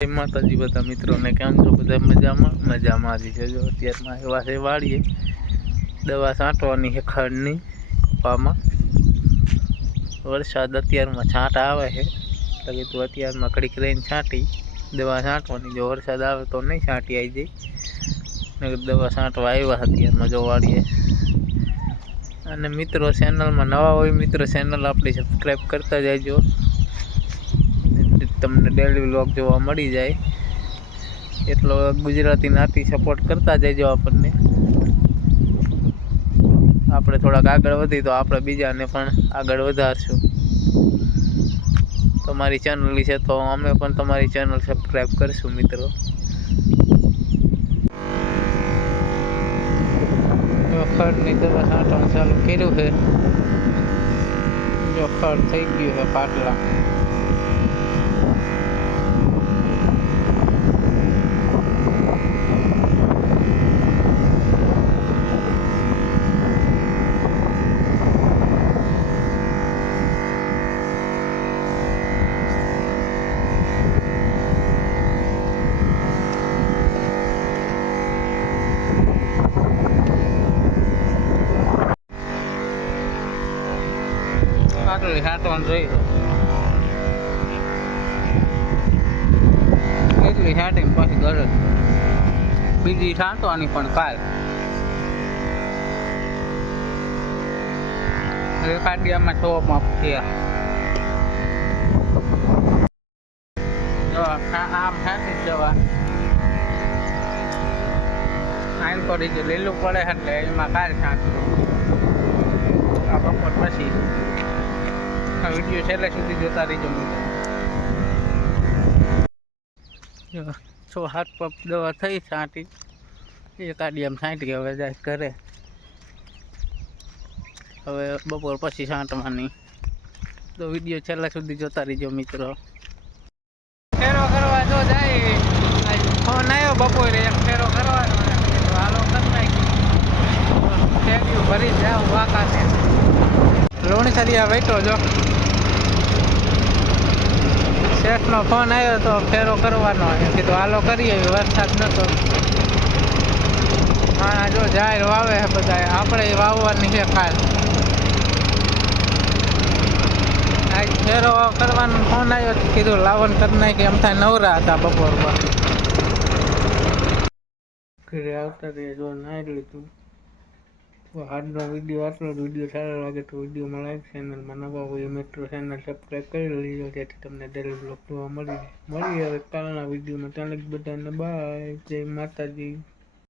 જય માતાજી બધા મિત્રોને, કેમ છો? બધા મજામાં જ છે. જો અત્યારમાં એવા છે વાળીએ દવા છાંટવાની છે ખડની પામાં. વરસાદ અત્યારમાં છાંટ આવે છે એટલે કીધું અત્યારમાં ઘડીક રહીને છાંટી દવા છાંટવાની. જો વરસાદ આવે તો નહીં છાંટી આવી જાય, દવા છાંટવા આવ્યા અત્યારમાં જો વાળીએ. અને મિત્રો ચેનલમાં નવા હોય મિત્રો ચેનલ આપણી સબસ્ક્રાઈબ કરતા જજો, તમને ડેલી વ્લોગ જોવા મળી જાય. એટલો ગુજરાતી નાતી સપોર્ટ કરતા જજો આપણને. આપણે થોડાક આગળ વધી તો આપણે બીજાને પણ આગળ વધારશું. તમારી ચેનલ છે તો અમે પણ તમારી ચેનલ સબસ્ક્રાઈબ કરશું મિત્રો. ખડની દવા છાંટવાનું ચાલુ કર્યું છે. જો ખડ થઈ ગયું છે પાટલા. આટલી છાંટવાનું જોઈ એટલી છાંટીને પછી ઘરે બીજી છાંટવાની પણ કાલ રેખાડિયામાં ટોપમાં થયા. જો આમ છાંટી જ જવા આઈન પડી જે લીલું પડે એટલે એમાં કાલ છાંટવું. આ બપોર પછી આ વિડીયો છેલ્લે સુધી જોતા રહીજો મિત્રો. 6-7 પંપ દવા થઈ છાંટી, એક આડિયામ છાંટી હવે જાય ઘરે. હવે બપોર પછી છાંટવાની, તો વિડીયો છેલ્લા સુધી જોતા રહીજો મિત્રો. ફેરો કરવા જો જાય, ફોન આવ્યો બપોરે એક ફેરો કરવાનો, હાલો કરી નાખી થેગ્યું ભરી જાવ વાકાને. લોણી સરિયા બેઠો જો શેઠનો ફોન આવ્યો તો ફેરો કરવાનો, કીધું હાલો કરીએ. વરસાદ નતો. હા જો જાહેર વાવે છે બધા, આપણે વાવવાની છે કાલ. આજ ફેરો કરવાનો ફોન આવ્યો, કીધું લાવન કરી નાખી. એમ થાય નવરા હતા બપોરમાં. ઘરે આવતા તે જો નાઈ લીધું. આજનો વિડીયો આટલો જ. વિડીયો સારો લાગે તો વિડીયોમાં લાઈક, ચેનલમાં નવા હોય મિત્રો ચેનલ સબસ્ક્રાઈબ કરી લેજો, જેથી તમને ડેલી બ્લોગ જોવા મળીએ હવે કાલના વિડીયોમાં. ત્યાં લગી બધાને બાય, જય માતાજી.